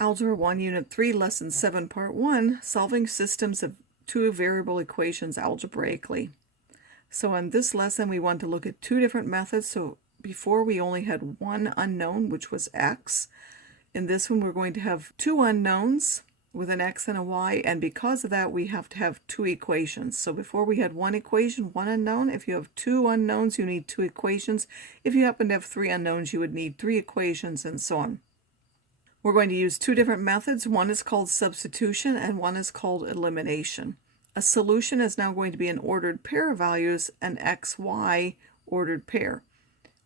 Algebra 1, Unit 3, Lesson 7, Part 1, Solving Systems of Two Variable Equations Algebraically. So in this lesson, we want to look at two different methods. So before we only had one unknown, which was x. In this one, we're going to have two unknowns with an x and a y, and because of that, we have to have two equations. So before we had one equation, one unknown. If you have two unknowns, you need two equations. If you happen to have three unknowns, you would need three equations, and so on. We're going to use two different methods. One is called substitution and one is called elimination. A solution is now going to be an ordered pair of values, an x-y ordered pair.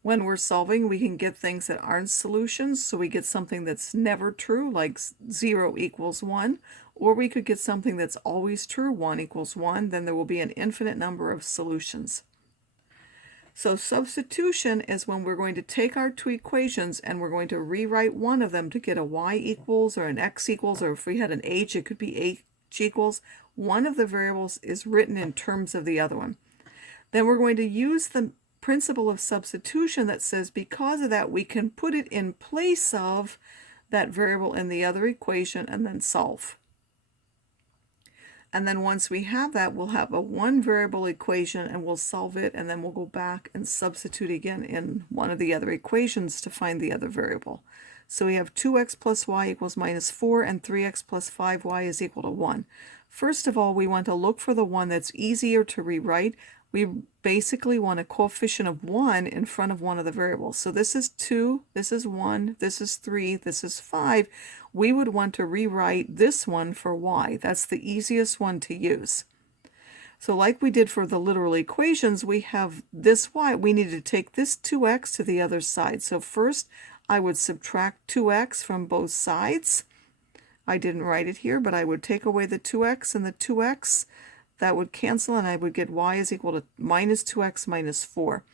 When we're solving, we can get things that aren't solutions, so we get something that's never true, like 0 equals 1, or we could get something that's always true, 1 equals 1, then there will be an infinite number of solutions. So substitution is when we're going to take our two equations and we're going to rewrite one of them to get a y equals or an x equals, or if we had an h, it could be h equals. One of the variables is written in terms of the other one. Then we're going to use the principle of substitution that says because of that we can put it in place of that variable in the other equation and then solve. And then once we have that, we'll have a one variable equation and we'll solve it, and then we'll go back and substitute again in one of the other equations to find the other variable. So we have 2x plus y equals -4 and 3x plus 5y is equal to 1. First of all, we want to look for the one that's easier to rewrite. We basically want a coefficient of 1 in front of one of the variables. So this is 2, this is 1, this is 3, this is 5. We would want to rewrite this one for y. That's the easiest one to use. So like we did for the literal equations, we have this y. We need to take this 2x to the other side. So first, I would subtract 2x from both sides. I didn't write it here, but I would take away the 2x and the 2x. That would cancel, and I would get y is equal to -2x minus 4.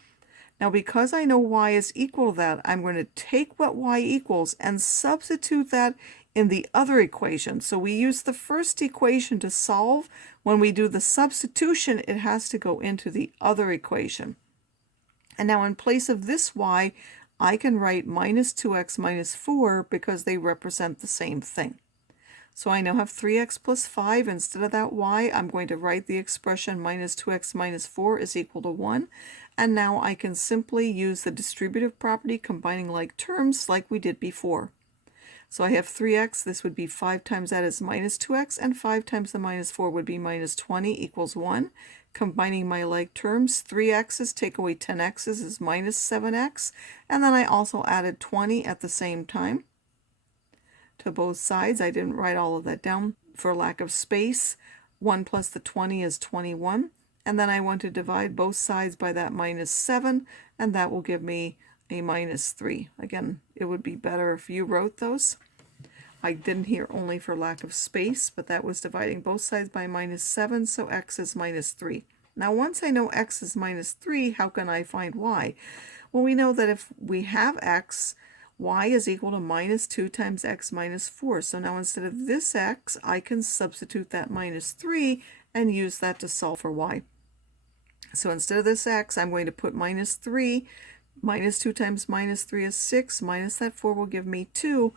Now, because I know y is equal to that, I'm going to take what y equals and substitute that in the other equation. So we use the first equation to solve. When we do the substitution, it has to go into the other equation. And now in place of this y, I can write -2x minus 4 because they represent the same thing. So I now have 3x plus 5. Instead of that y, I'm going to write the expression -2x minus 4 is equal to 1. And now I can simply use the distributive property combining like terms like we did before. So I have 3x, this would be 5 times that is -2x, and 5 times the -4 would be -20 equals 1. Combining my like terms, 3x's take away 10x's is -7x, and then I also added 20 at the same time to both sides. I didn't write all of that down for lack of space. 1 plus the 20 is 21. And then I want to divide both sides by that -7, and that will give me a -3. Again, it would be better if you wrote those. I didn't here only for lack of space, but that was dividing both sides by -7, so x is -3. Now once I know x is -3, how can I find y? Well, we know that if we have x, y is equal to -2 times x minus 4. So now instead of this x, I can substitute that -3 and use that to solve for y. So instead of this x, I'm going to put -3. -2 times -3 is 6. Minus that 4 will give me 2.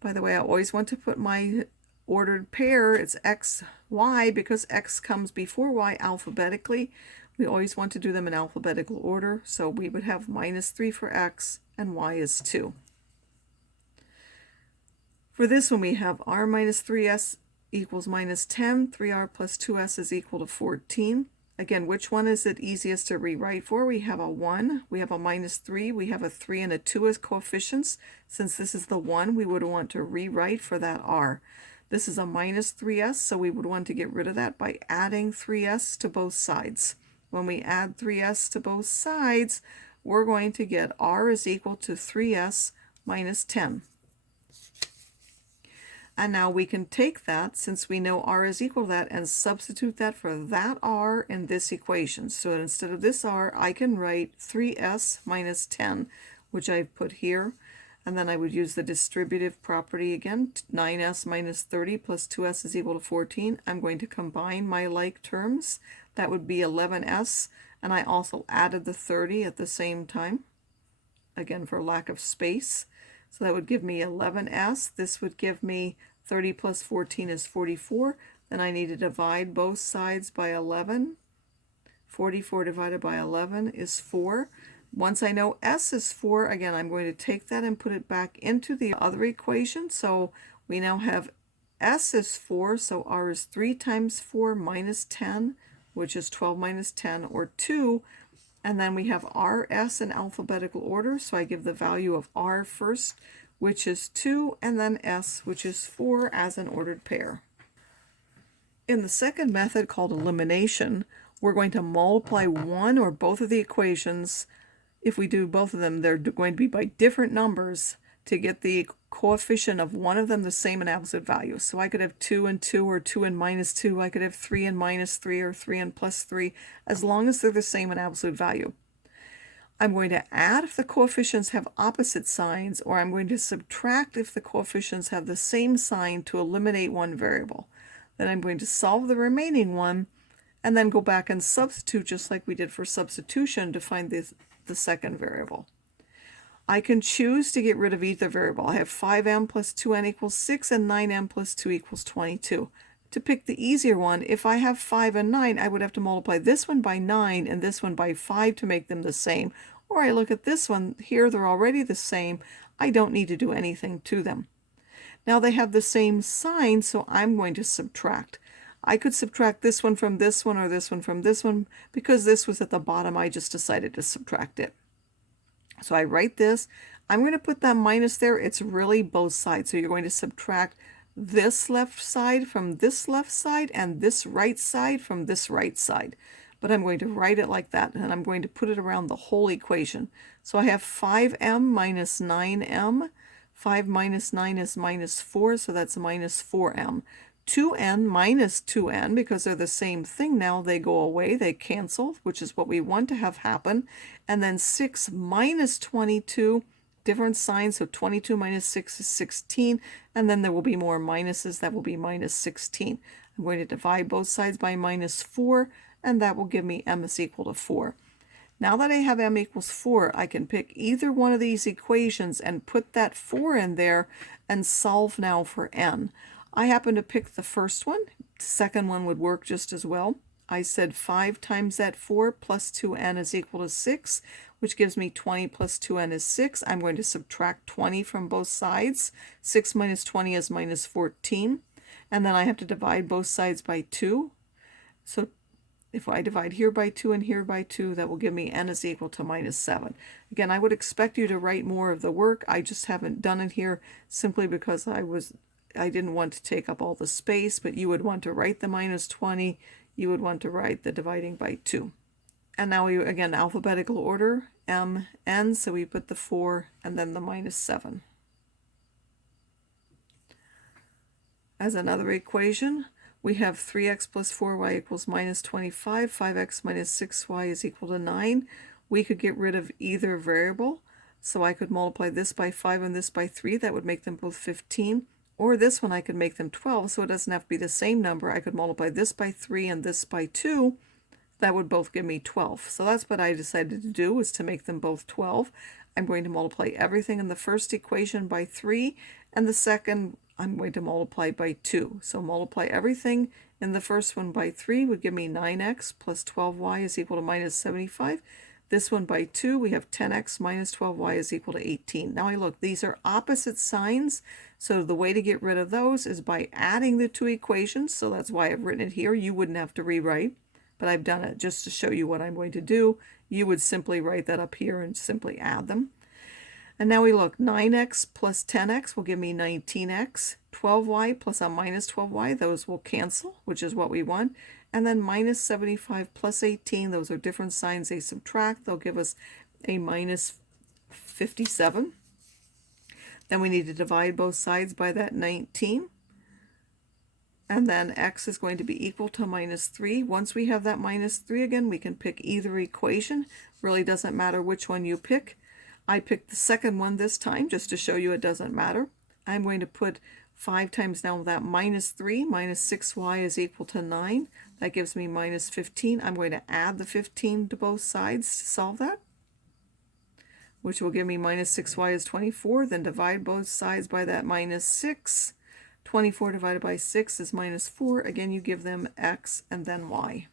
By the way, I always want to put my ordered pair, it's x, y, because x comes before y alphabetically. We always want to do them in alphabetical order. So we would have -3 for x, and y is 2. For this one, we have r minus 3s equals -10. 3r plus 2s is equal to 14. Again, which one is it easiest to rewrite for? We have a 1, we have a -3, we have a 3 and a 2 as coefficients. Since this is the 1, we would want to rewrite for that r. This is a -3s, so we would want to get rid of that by adding 3s to both sides. When we add 3s to both sides, we're going to get r is equal to 3s minus 10. And now we can take that, since we know r is equal to that, and substitute that for that r in this equation. So instead of this r, I can write 3s minus 10, which I've put here. And then I would use the distributive property again. 9s minus 30 plus 2s is equal to 14. I'm going to combine my like terms. That would be 11s. And I also added the 30 at the same time, again for lack of space. So that would give me 11s. This would give me 30 plus 14 is 44. Then I need to divide both sides by 11. 44 divided by 11 is 4. Once I know s is 4, again, I'm going to take that and put it back into the other equation. So we now have s is 4, so r is 3 times 4 minus 10, which is 12 minus 10, or 2. And then we have rs in alphabetical order, so I give the value of r first, which is 2, and then s, which is 4, as an ordered pair. In the second method, called elimination, we're going to multiply one or both of the equations. If we do both of them, they're going to be by different numbers to get the coefficient of one of them the same in absolute value. So I could have 2 and 2, or 2 and minus 2. I could have 3 and minus 3, or 3 and plus 3, as long as they're the same in absolute value. I'm going to add if the coefficients have opposite signs, or I'm going to subtract if the coefficients have the same sign to eliminate one variable. Then I'm going to solve the remaining one, and then go back and substitute just like we did for substitution to find the second variable. I can choose to get rid of either variable. I have 5m plus 2n equals 6 and 9m plus 2 equals 22. To pick the easier one, if I have 5 and 9, I would have to multiply this one by 9 and this one by 5 to make them the same. Or I look at this one, here they're already the same. I don't need to do anything to them. Now they have the same sign, so I'm going to subtract. I could subtract this one from this one, or this one from this one. Because this was at the bottom, I just decided to subtract it. So I write this. I'm going to put that minus there. It's really both sides. So you're going to subtract this left side from this left side, and this right side from this right side. But I'm going to write it like that, and I'm going to put it around the whole equation. So I have 5m minus 9m. 5 minus 9 is minus 4, so that's minus 4m. 2n minus 2n, because they're the same thing now, they go away, they cancel, which is what we want to have happen. And then 6 minus 22, different signs, so 22 minus 6 is 16, and then there will be more minuses, that will be minus 16. I'm going to divide both sides by minus 4, and that will give me m is equal to 4. Now that I have m equals 4, I can pick either one of these equations and put that 4 in there and solve now for n. I happen to pick the first one. The second one would work just as well. I said 5 times that 4 plus 2n is equal to 6, which gives me 20 plus 2n is 6. I'm going to subtract 20 from both sides. 6 minus 20 is minus 14. And then I have to divide both sides by 2. So if I divide here by 2 and here by 2, that will give me n is equal to minus 7. Again, I would expect you to write more of the work. I just haven't done it here simply because I didn't want to take up all the space, but you would want to write the minus 20. You would want to write the dividing by 2. And now we, again, alphabetical order, m, n, so we put the 4 and then the minus 7. As another equation, we have 3x plus 4y equals minus 25, 5x minus 6y is equal to 9. We could get rid of either variable, so I could multiply this by 5 and this by 3. That would make them both 15. Or this one, I could make them 12, so it doesn't have to be the same number. I could multiply this by 3 and this by 2. That would both give me 12. So that's what I decided to do, was to make them both 12. I'm going to multiply everything in the first equation by 3, and the second I'm going to multiply by 2. So multiply everything in the first one by 3 would give me 9x plus 12y is equal to minus 75. This one by 2, we have 10x minus 12y is equal to 18. Now I look, these are opposite signs, so the way to get rid of those is by adding the two equations, so that's why I've written it here. You wouldn't have to rewrite, but I've done it just to show you what I'm going to do. You would simply write that up here and simply add them. And now we look, 9x plus 10x will give me 19x. 12y plus a minus 12y, those will cancel, which is what we want. And then minus 75 plus 18, those are different signs, they subtract. They'll give us a minus 57. Then we need to divide both sides by that 19. And then x is going to be equal to minus 3. Once we have that minus 3 again, we can pick either equation. Really doesn't matter which one you pick. I picked the second one this time just to show you it doesn't matter. I'm going to put 5 times now that minus 3, minus 6y is equal to 9. That gives me minus 15. I'm going to add the 15 to both sides to solve that. which will give me minus 6y is 24. Then divide both sides by that minus 6. 24 divided by 6 is minus 4. Again, you give them x and then y.